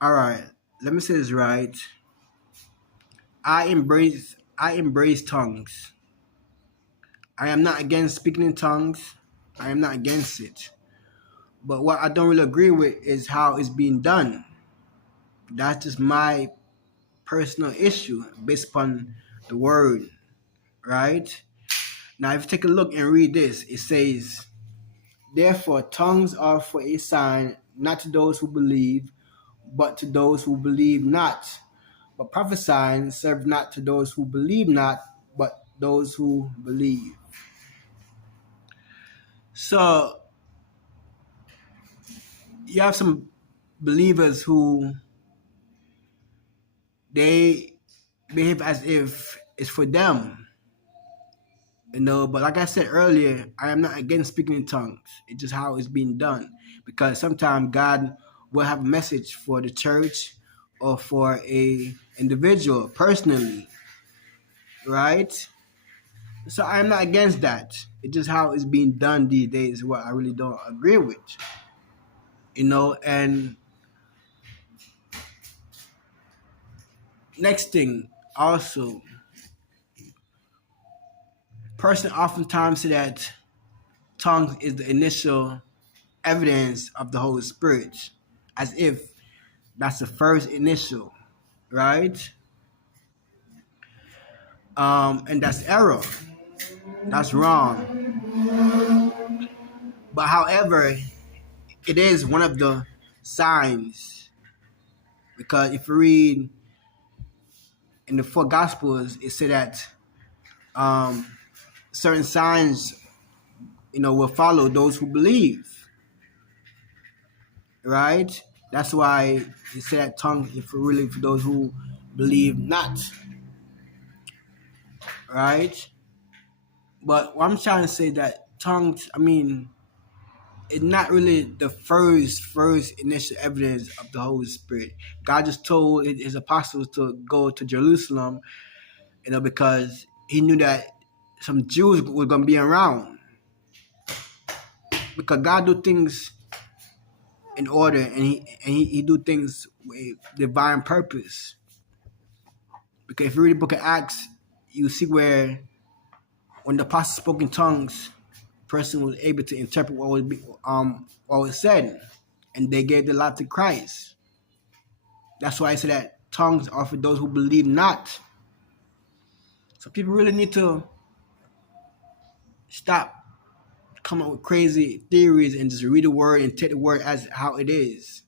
All right, let me say this right. I embrace tongues. I am not against speaking in tongues. I am not against it. But what I don't really agree with is how it's being done. That's just my personal issue based upon the word, right? Now, if you take a look and read this, it says, therefore, tongues are for a sign, not to those who believe, but to those who believe not. But prophesying serve not to those who believe not, but those who believe. So you have some believers who they behave as if it's for them, But like I said earlier, I am not against speaking in tongues. It's just how it's being done, because sometimes God will have a message for the church or for a individual personally, right? So I'm not against that. It's just how it's being done these days is what I really don't agree with. And next thing also, person oftentimes say that tongues is the initial evidence of the Holy Spirit, as if that's the first initial, right? And that's error. That's wrong. But however, it is one of the signs, because if you read in the four gospels, it said that certain signs, will follow those who believe, right? That's why it said that tongue, if really for those who believe not, right? But what I'm trying to say that tongues, it's not really the first initial evidence of the Holy Spirit. God just told his apostles to go to Jerusalem, because he knew that some Jews were gonna be around. Because God do things in order, and he do things with divine purpose. Because if you read the book of Acts, you see where when the apostles spoke in tongues, the person was able to interpret what was said, and they gave their life to Christ. That's why I say that tongues are for those who believe not. So people really need to stop coming up with crazy theories and just read the word and take the word as how it is.